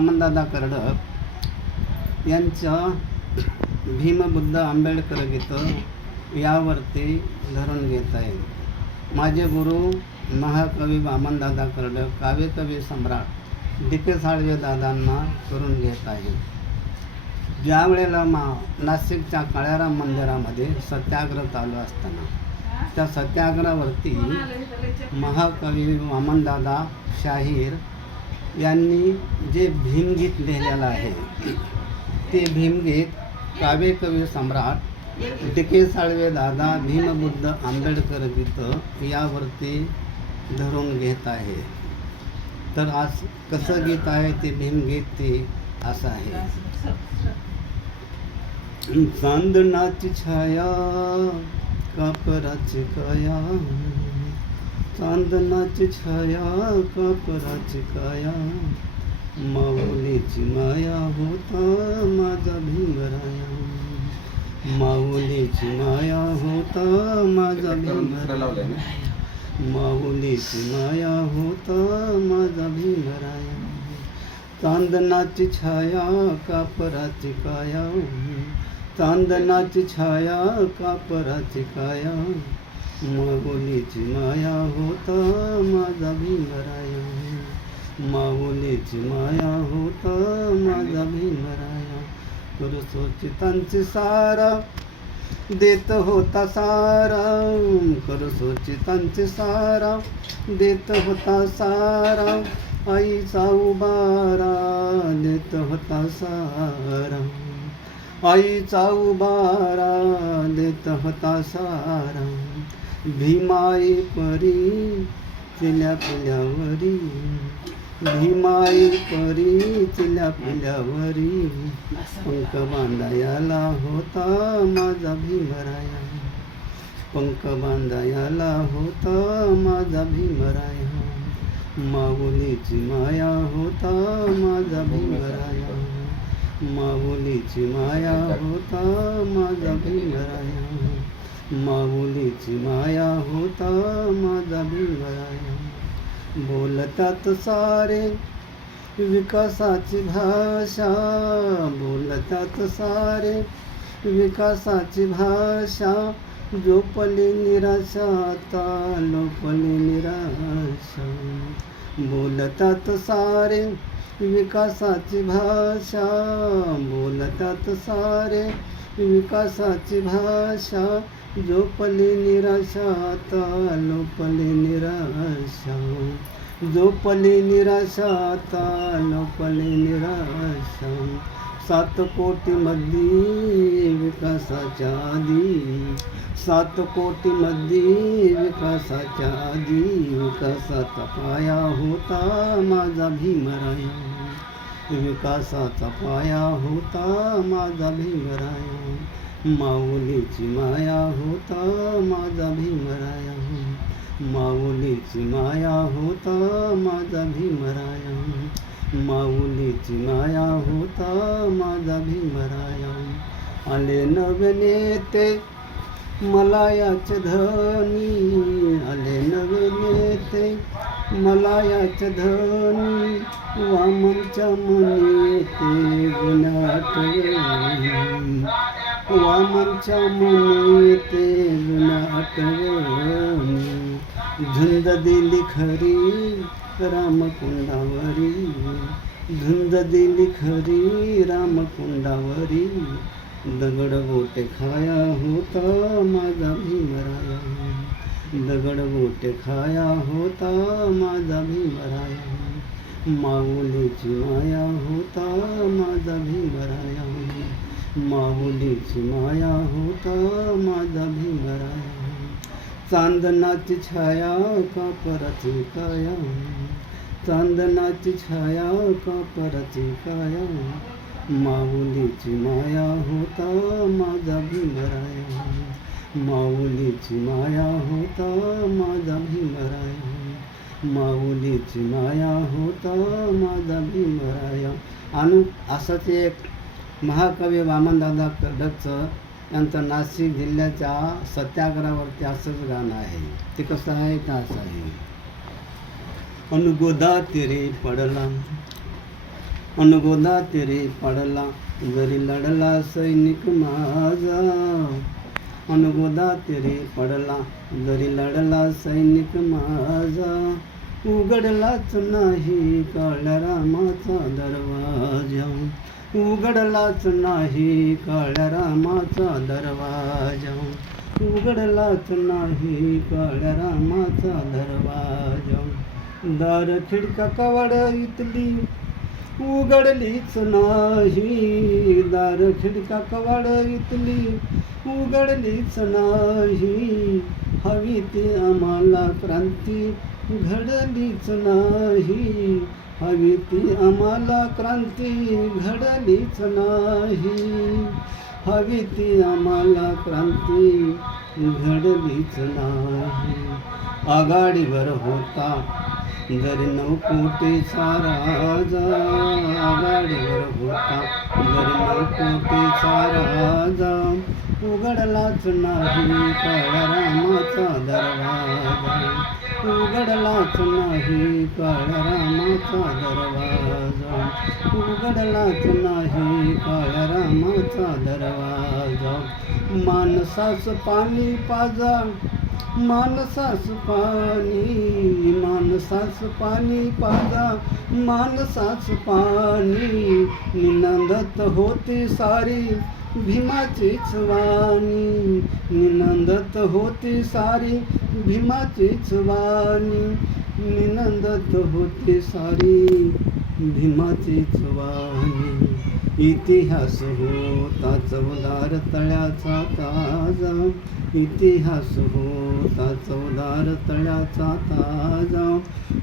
रामनदादा कर्डक यांचं भीमबुद्ध आंबेडकर गीतं यावरती धरून घेत आहे. माझे गुरु महाकवी वामनदादा कर्डक काव्यकवी सम्राट डी के साळवे दादांना करून घेत आहे. ज्या वेळेला मा नाशिकच्या काळ्याराम मंदिरामध्ये सत्याग्रह चालू असताना त्या सत्याग्रहावरती महाकवी वामनदादा शाहीर यांनी जे भीमगीत लिहिलेलं आहे ते भीमगीत काव्यकवी सम्राट डी के साळवे दादा भीमबुद्ध आंबेडकर गीतं यावरती धरून घेत आहे. तर आज कसं गीत आहे ते भीमगीत ते असं आहे. चांदणाची छाया कापराची कया चांदणाची छाया कापराची काया. माऊलीची माया होता माझा भीमराया माऊलीची माया होता माझा भीमराया माऊलीची माया होता माझा भीमराया चांदणाची छाया कापराची काया. चांदणाची छाया कापराची काया. माऊलीची माया होता माझा भीमराया माऊलीची माया होता माझा भीमराया करसोचितांची सारा देत होता सारा. करसोचितांची सारा देत होता सारा. आईचा उबारा देत होता सारा. आईचा उबारा देत होता सारा. भीमाई परी चिल्या पिल्यावरी भीमाई परी चिल्या पिल्यावरी पंख बांधायाला होता माझा भीमराया. पंख बांधायाला होता माझा भीमराया. माऊलीची माया होता माझा भीमराया. माऊलीची माया होता माझा भीमराया. माऊलीची माया होता माझा भीमराया बोलतात सारे विकासाची भाषा. बोलतात सारे विकासाची भाषा. जोपली निराशा आता लोपली निराशा. बोलतात सारे विकासाची भाषा. बोलतात सारे विकासाची भाषा झोपली निराशा आता लोपली निराशा. झोपली निराशा आता लोपली निराशा. सात कोटीमध्ये विकासाच्या आधी. सात कोटीमध्ये विकासाच्या आधी. विकासाचा पाया होता माझा भीमराया. विकासाचा पाया होता माझा भीमराया. माऊलीची माया होता माझा भीमराया. माऊलीची माया होता माझा भीमराया. माऊलीची माया होता माझा भीमराया. आले नवे नेते मलायाचे धनी. आले नवे नेते मलायाचे धनी. वामनच्या मनी ते वामनच्या मनी ते गुन्हा आठवणी झुंज दिली खरी रामकुंडावरी. झुंद दिली खरी रामकुंडावरी. दगड गोटे खाया होता माझा भीमराया. दगड गोटे खाया होता माझा भीमराया. माऊलीची माया होता माझा भिंगराया. माऊलीची माया होता माझा भिंगराया. चांदनाची छाया कापराची काया? चांदनाची छाया कापराची काया? माऊलीची माया होता माझा भिंगराया. माऊलीची माया होता माझा भिंगराया. माऊलीची माया होता माझा भीमराया. आणि असंच एक महाकवी वामनदादा कर्डकचं यांचं नाशिक जिल्ह्याच्या सत्याग्रहावरती असंच गाणं आहे. ते कसं आहे? का असं आहे. अनुगोदा तिरे पडला. अनुगोदा तिरे पडला. जरी लढला सैनिक माझा अनगोदा तेरे पडला जरी लढला सैनिक माझा उघडलाच नाही काळ्या रामाचा दरवाजा. उघडलाच नाही काळ्या रामाचा दरवाजा. उघडलाच नाही काळ्या रामाचा दरवाजा. दार खिडका कवड इतली उघडलीच नाही. दार खिडका कवाड इथली उघडलीच नाही. हवी ती आम्हाला क्रांती घडलीच नाही. हवी ती आम्हाला क्रांती घडलीच नाही. हवी ती आम्हाला क्रांती घडलीच नाही. आघाडीवर होता जरी नऊ कोटीचा गाडीवर होता जरी नऊ कोटीचा उघडलाच नाही काळ्या दरवाजा. उघडलाच नाही काळ्या दरवाजा. उघडलाच नाही काळ्या दरवाजा. माणसाचं पाणी पाजा मानसास पाणी मानसास पाणी पाजा मानसास पाणी निनंदत होती सारी भीमाचीच वाणी निनंदत होती सारी भीमाचीच वाणी निनंदत होती सारी भीमाचीच वाणी. इतिहास होता चवदार तळ्याचा ताजा. इतिहास होता चवदार तळ्याचा ताजा.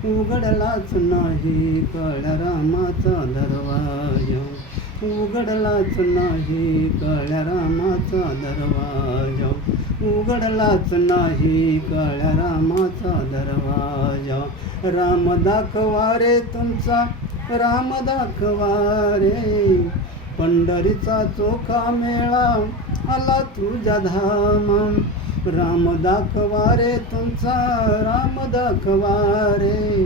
उघडलाच नाही काळ्या रामाचा दरवाजा. उघडलाच नाही काळ्या रामाचा दरवाजा. उघडलाच नाही काळ्या रामाचा दरवाजा. राम दाखवा रे तुमचा राम दाखवारे पंढरीचा चोखा मेळा आला तुझ्या धाम. राम दाखवारे तुमचा राम दाखवारे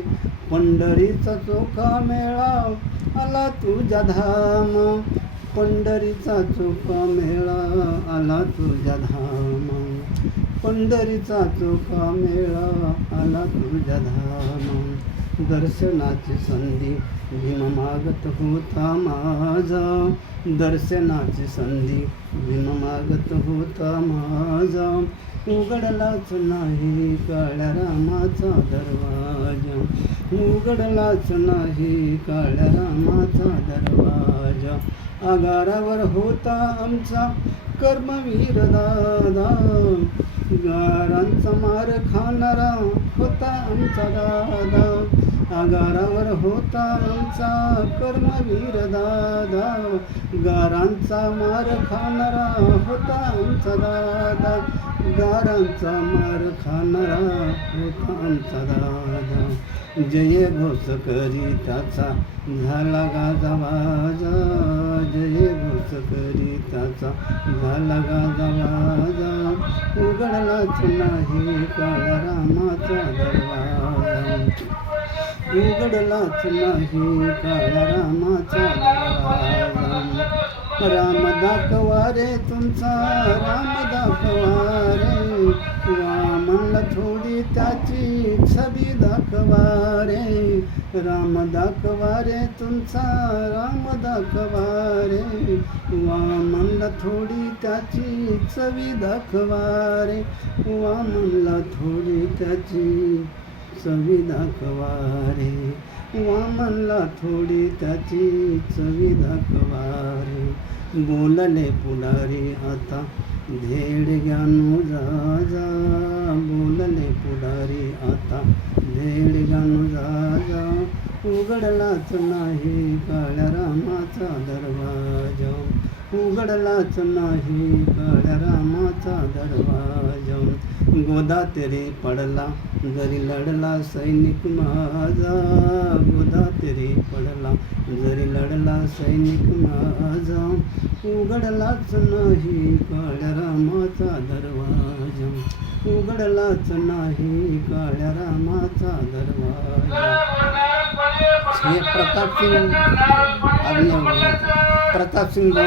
पंढरीचा चोखा मेळा आला तुझ्या धाम. पंढरीचा चोखा मेळा आला तुझ्या धाम. पंढरीचा चोखा मेळा आला तुझ्या धाम. दर्शनाची संधी भीम मागत होता माझा. दर्शनाची संधी भीम मागत होता माझा. उघडलाच नाही काळ्या रामाचा दरवाजा. उघडलाच नाही काळ्या रामाचा दरवाजा. आगारावर होता आमचा कर्मवीर दादा. गारांचा मार खाणारा होता आमचा दादा. आगारावर होता आमचा कर्मवीर दादा. गारांचा मार खाणारा होता आमचा दादा. गारांचा मार खाणारा होता आमचा दादा. जय घोष करी त्याचा झाला गाजा बाजा जय घोष करी त्याचा झाला गाजा बाजा उघडलाच नाही का रामाचा दरवाजा. उघडलाच नाही काळ्या रामाचा राम दाखवा रे तुमचा राम दाखवा रे. वामनला थोडी त्याची छबी दाखवा रे. राम दाखवा रे तुमचा राम दाखवा रे. वामनला थोडी त्याची छबी दाखवा रे. वामनला थोडी त्याची चवी दाखवारे वामनला थोडी त्याची चवी दाखवारे बोलले पुढारी आता धेड ज्ञानू जा जा बोलले पुढारी आता धेड ज्ञानू जा जा उघडलाच नाही काळ्या रामाचा दरवाजा. उघडलाच नाही काळ्या रामाचा दरवाजा. गोदा तेरे पडला जरी लढला सैनिक माझा गोदा तेरे पडला जरी लढला सैनिक माझा उघडलाच नाही काळ्या रामाचा दरवाजा. उघडलाच नाही काळ्या रामाचा दरवाजा. हे प्रताप सिंग प्रताप सिंग